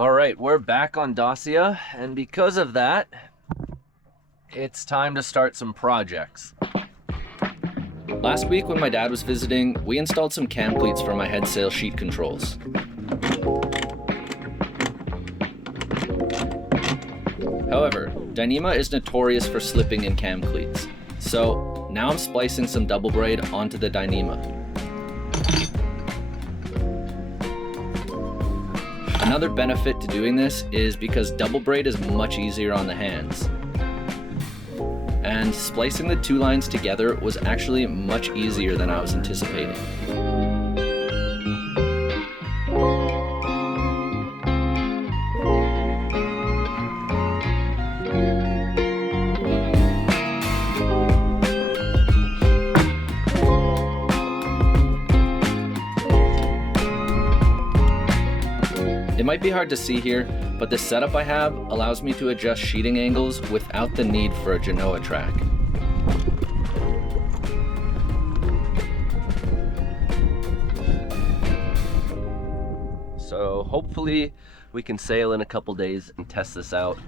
All right, we're back on Dacia, and because of that, it's time to start some projects. Last week when my dad was visiting, we installed some cam cleats for my head sail sheet controls. However, Dyneema is notorious for slipping in cam cleats, so now I'm splicing some double braid onto the Dyneema. Another benefit to doing this is because double braid is much easier on the hands. And splicing the two lines together was actually much easier than I was anticipating. It might be hard to see here, but the setup I have allows me to adjust sheeting angles without the need for a Genoa track. So hopefully we can sail in a couple days and test this out.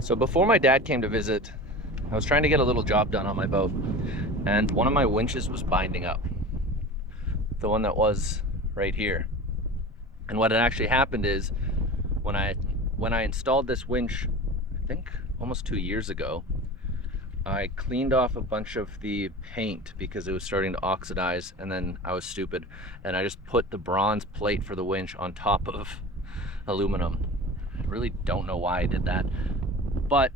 So before my dad came to visit, I was trying to get a little job done on my boat, and one of my winches was binding up. The one that was right here. And what had actually happened is when I installed this winch, I think almost 2 years ago, I cleaned off a bunch of the paint because it was starting to oxidize, and then I was stupid and I just put the bronze plate for the winch on top of aluminum. I really don't know why I did that, but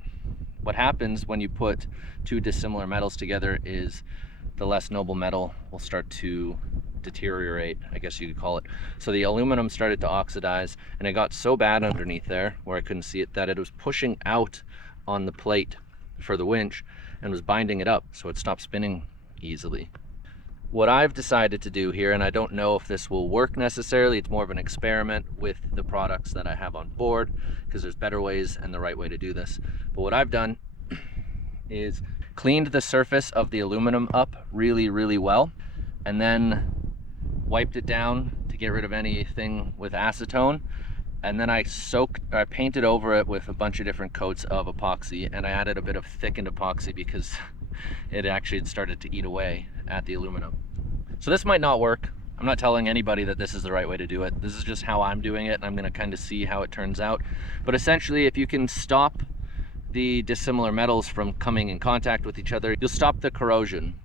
what happens when you put two dissimilar metals together is the less noble metal will start to deteriorate, I guess you could call it. So the aluminum started to oxidize, and it got so bad underneath there where I couldn't see it that it was pushing out on the plate for the winch and was binding it up so it stopped spinning easily. What I've decided to do here, and I don't know if this will work necessarily, it's more of an experiment with the products that I have on board, because there's better ways and the right way to do this. But what I've done is cleaned the surface of the aluminum up really well, and then wiped it down to get rid of anything with acetone, and then I painted over it with a bunch of different coats of epoxy, and I added a bit of thickened epoxy because it actually had started to eat away at the aluminum. So this might not work. I'm not telling anybody that this is the right way to do it. This is just how I'm doing it, and I'm going to kind of see how it turns out. But essentially, if you can stop the dissimilar metals from coming in contact with each other, you'll stop the corrosion.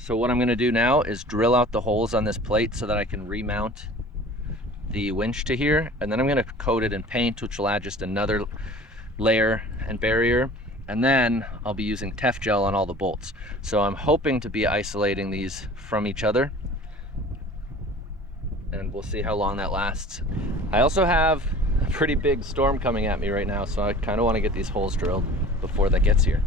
So what I'm going to do now is drill out the holes on this plate so that I can remount the winch to here, and then I'm going to coat it in paint, which will add just another layer and barrier, and then I'll be using Tef gel on all the bolts. So I'm hoping to be isolating these from each other, and we'll see how long that lasts. I also have a pretty big storm coming at me right now, so I kind of want to get these holes drilled before that gets here.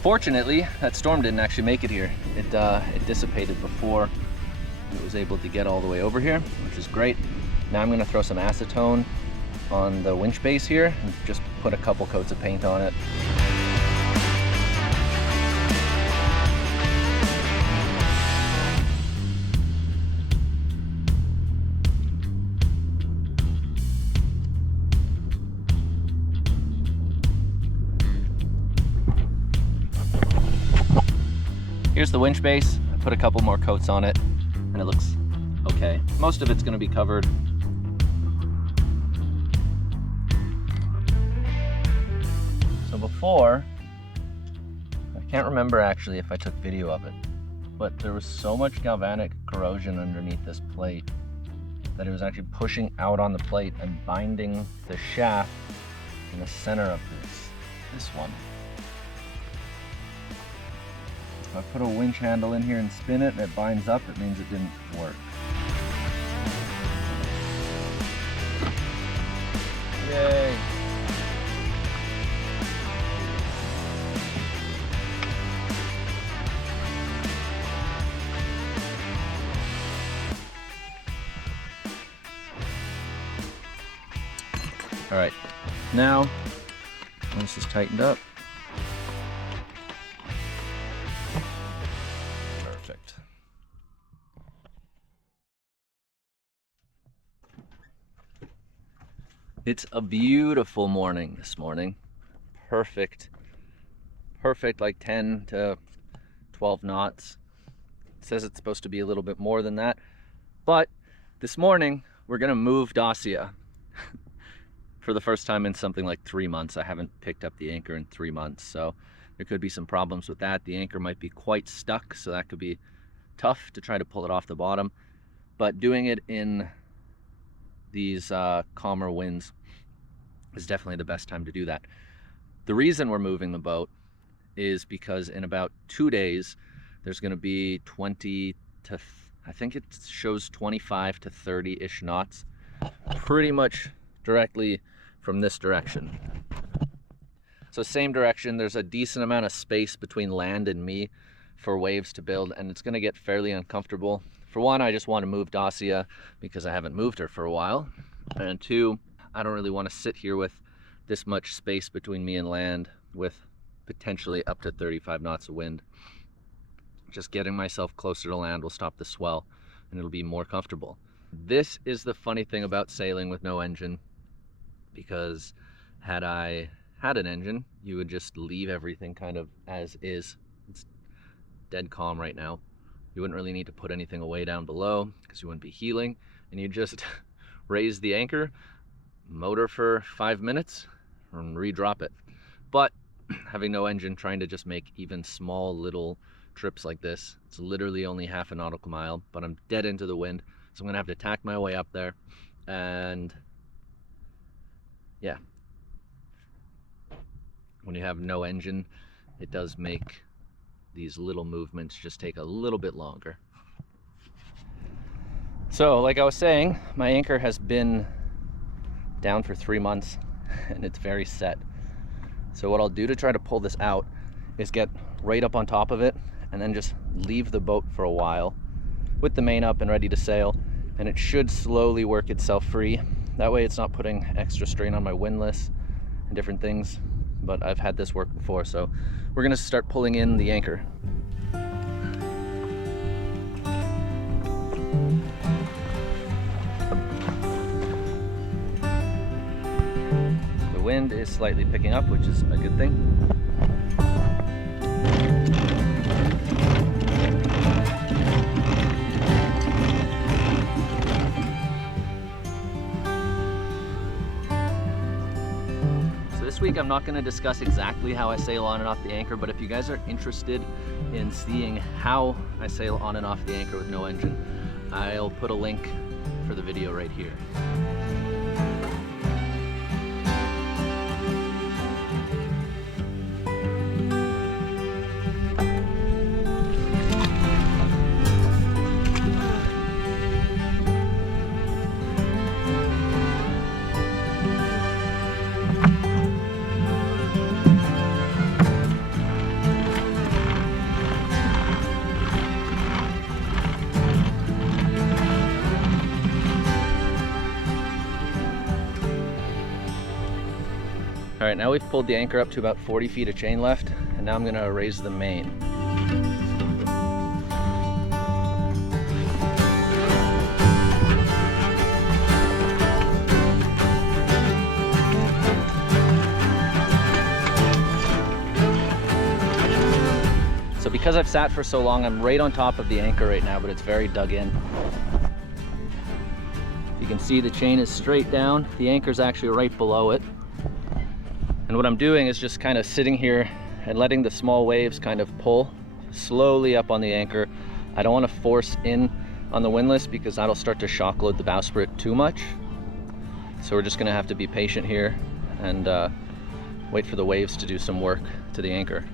Fortunately, that storm didn't actually make it here. It dissipated before it was able to get all the way over here, which is great. Now I'm going to throw some acetone on the winch base here and just put a couple coats of paint on it. Here's the winch base. I put a couple more coats on it and it looks okay. Most of it's going to be covered. So before, I can't remember actually if I took video of it, but there was so much galvanic corrosion underneath this plate that it was actually pushing out on the plate and binding the shaft in the center of this one. If I put a winch handle in here and spin it and it binds up, it means it didn't work. Yay! All right, now this is tightened up. Perfect. It's a beautiful morning this morning. Perfect like 10 to 12 knots. It says it's supposed to be a little bit more than that, but this morning we're gonna move Dacia. For the first time in something like 3 months. I haven't picked up the anchor in 3 months, so there could be some problems with that. The anchor might be quite stuck, so that could be tough to try to pull it off the bottom. But doing it in these calmer winds is definitely the best time to do that. The reason we're moving the boat is because in about 2 days, there's gonna be 20 to, I think it shows 25 to 30-ish knots, pretty much directly from this direction. So same direction, there's a decent amount of space between land and me for waves to build, and it's gonna get fairly uncomfortable. For one, I just want to move Dacia because I haven't moved her for a while. And two, I don't really want to sit here with this much space between me and land with potentially up to 35 knots of wind. Just getting myself closer to land will stop the swell and it'll be more comfortable. This is the funny thing about sailing with no engine, because had I had an engine, you would just leave everything kind of as is. It's dead calm right now. You wouldn't really need to put anything away down below because you wouldn't be heeling, and you just raise the anchor, motor for 5 minutes, and redrop it. But having no engine, trying to just make even small little trips like this, it's literally only half a nautical mile, but I'm dead into the wind, so I'm gonna have to tack my way up there. And yeah, when you have no engine, it does make these little movements just take a little bit longer. So like I was saying, my anchor has been down for 3 months and it's very set. So what I'll do to try to pull this out is get right up on top of it and then just leave the boat for a while with the main up and ready to sail, and it should slowly work itself free. That way it's not putting extra strain on my windlass and different things. But I've had this work before, so we're gonna start pulling in the anchor. The wind is slightly picking up, which is a good thing. This week I'm not going to discuss exactly how I sail on and off the anchor, but if you guys are interested in seeing how I sail on and off the anchor with no engine, I'll put a link for the video right here. All right, now we've pulled the anchor up to about 40 feet of chain left, and now I'm gonna raise the main. So because I've sat for so long, I'm right on top of the anchor right now, but it's very dug in. You can see the chain is straight down. The anchor's actually right below it. And what I'm doing is just kind of sitting here and letting the small waves kind of pull slowly up on the anchor. I don't want to force in on the windlass because that'll start to shock load the bowsprit too much. So we're just gonna have to be patient here and wait for the waves to do some work to the anchor.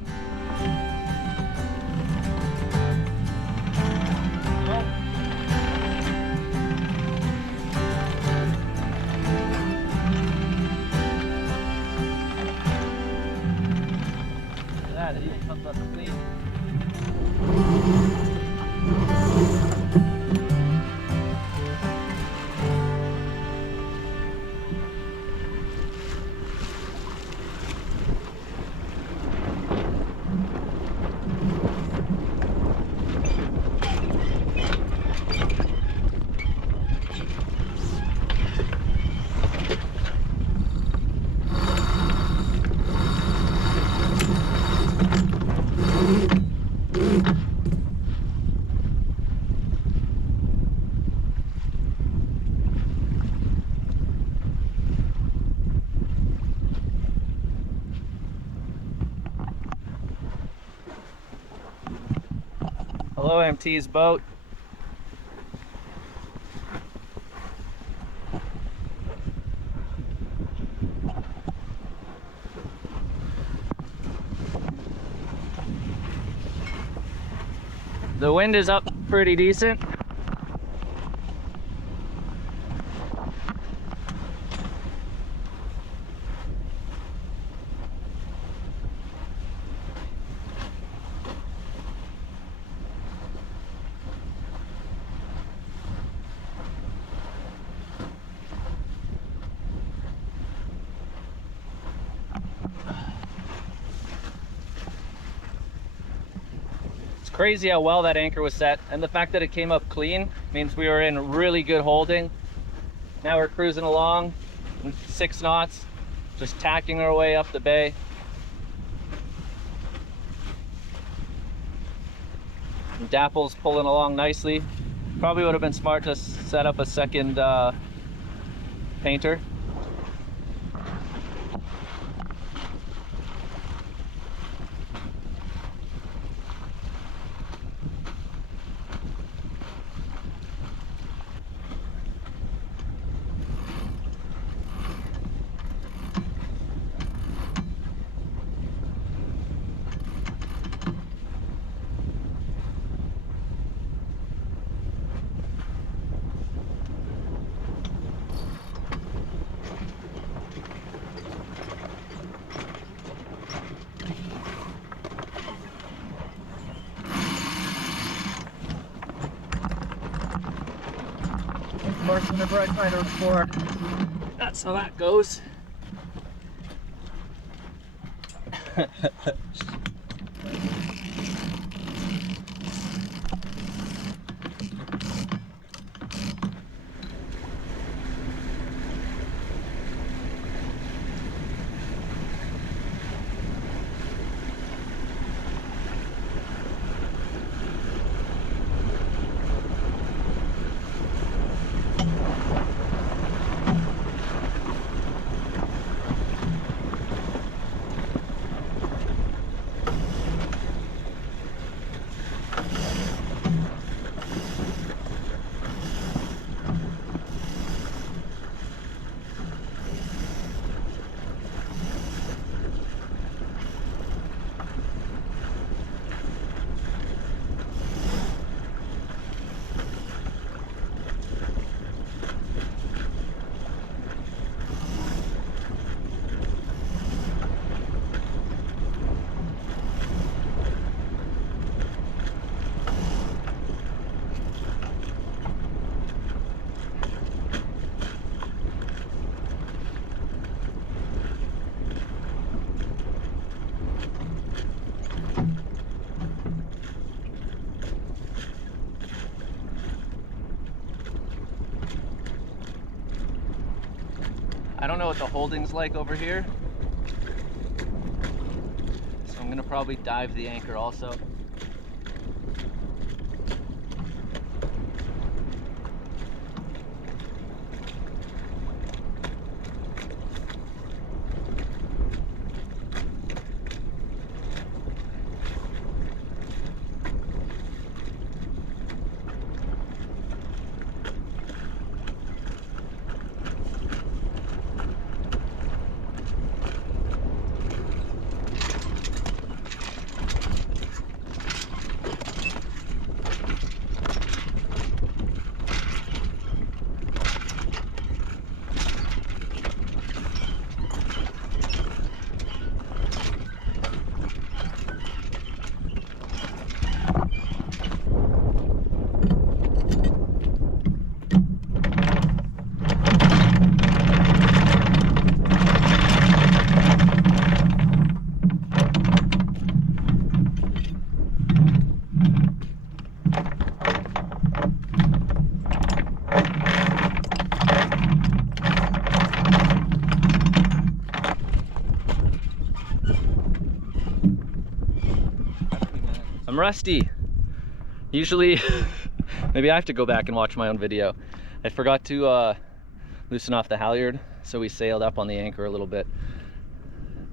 Hello MT's boat. The wind is up pretty decent. Crazy how well that anchor was set, and the fact that it came up clean means we were in really good holding. Now we're cruising along 6 knots, just tacking our way up the bay. And Dapple's pulling along nicely. Probably would have been smart to set up a second painter. Marks whenever I try to record. That's how that goes. I don't know what the holding's like over here, so I'm gonna probably dive the anchor also. I'm rusty. Usually, maybe I have to go back and watch my own video. I forgot to loosen off the halyard, so we sailed up on the anchor a little bit,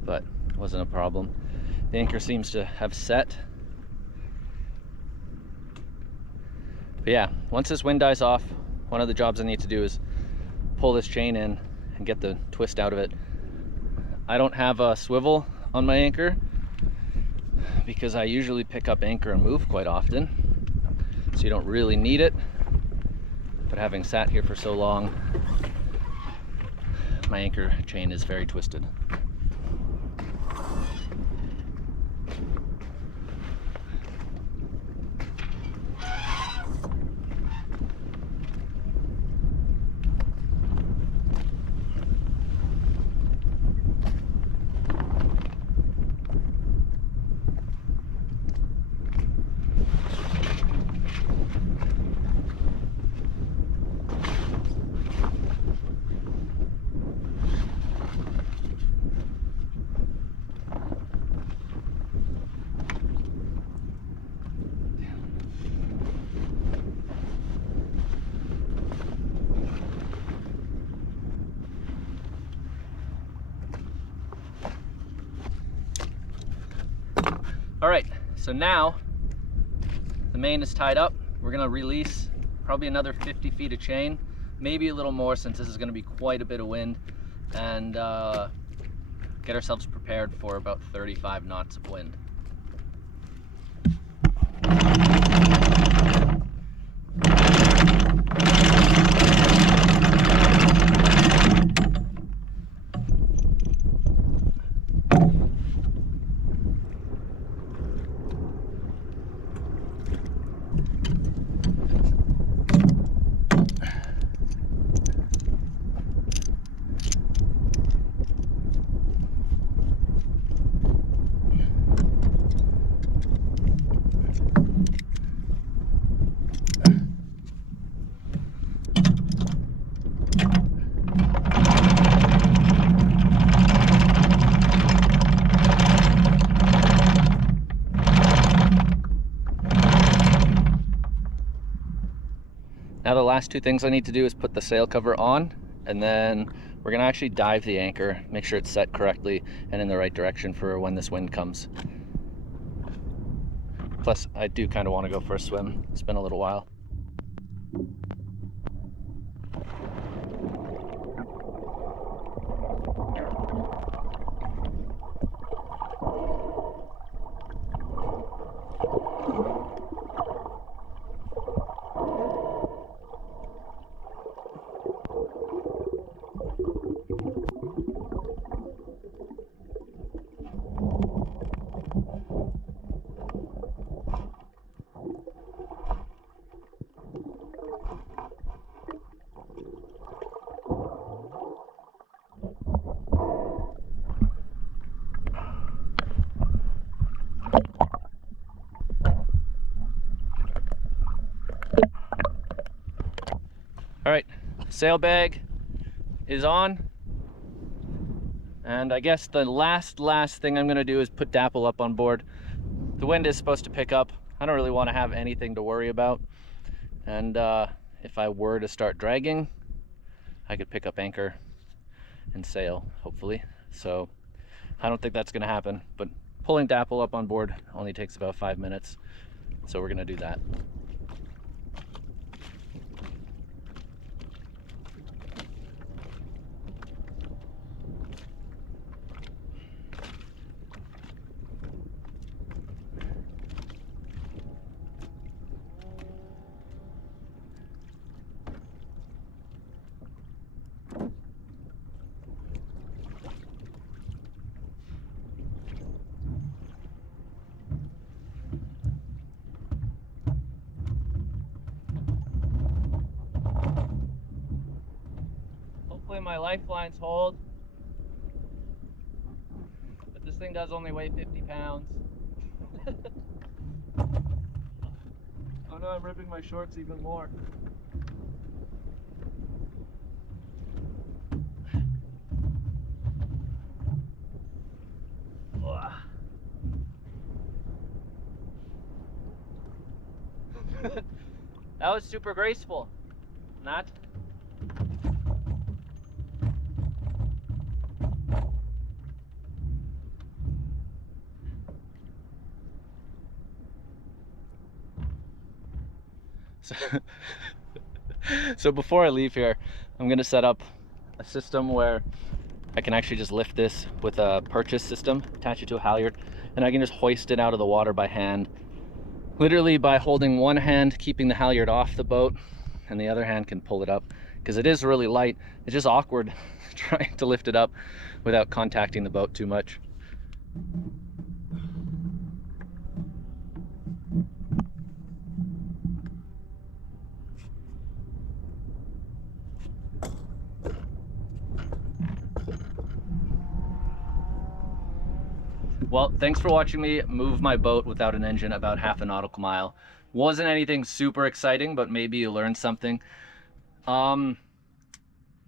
but it wasn't a problem. The anchor seems to have set. But yeah, once this wind dies off, one of the jobs I need to do is pull this chain in and get the twist out of it. I don't have a swivel on my anchor because I usually pick up anchor and move quite often, so you don't really need it. But having sat here for so long, my anchor chain is very twisted. All right, so now the main is tied up. We're gonna release probably another 50 feet of chain, maybe a little more since this is gonna be quite a bit of wind, and get ourselves prepared for about 35 knots of wind. Now the last two things I need to do is put the sail cover on, and then we're gonna actually dive the anchor, make sure it's set correctly and in the right direction for when this wind comes. Plus, I do kind of want to go for a swim. It's been a little while. All right, sail bag is on. And I guess the last thing I'm gonna do is put Dapple up on board. The wind is supposed to pick up. I don't really want to have anything to worry about. And if I were to start dragging, I could pick up anchor and sail, hopefully. So I don't think that's gonna happen, but pulling Dapple up on board only takes about 5 minutes. So we're gonna do that. Hopefully my lifelines hold, but this thing does only weigh 50 pounds. Oh no, I'm ripping my shorts even more. That was super graceful. Not? So before I leave here, I'm gonna set up a system where I can actually just lift this with a purchase system, attach it to a halyard, and I can just hoist it out of the water by hand. Literally by holding one hand, keeping the halyard off the boat, and the other hand can pull it up. Because it is really light, it's just awkward trying to lift it up without contacting the boat too much. Well, thanks for watching me move my boat without an engine about half a nautical mile. Wasn't anything super exciting, but maybe you learned something. But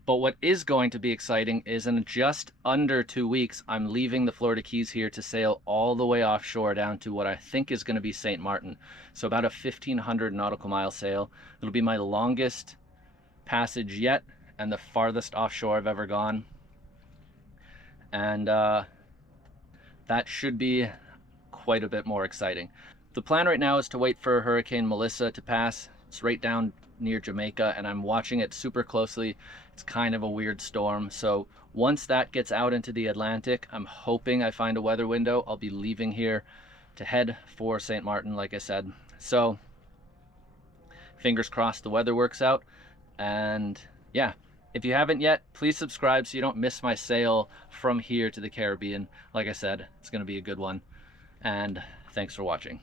what is going to be exciting is in just under 2 weeks, I'm leaving the Florida Keys here to sail all the way offshore down to what I think is going to be St. Martin. So about a 1,500 nautical mile sail. It'll be my longest passage yet and the farthest offshore I've ever gone. And that should be quite a bit more exciting. The plan right now is to wait for Hurricane Melissa to pass. It's right down near Jamaica and I'm watching it super closely. It's kind of a weird storm. So once that gets out into the Atlantic, I'm hoping I find a weather window. I'll be leaving here to head for St. Martin, like I said. So fingers crossed the weather works out. And yeah, if you haven't yet, please subscribe so you don't miss my sail from here to the Caribbean. Like I said, it's going to be a good one. And thanks for watching.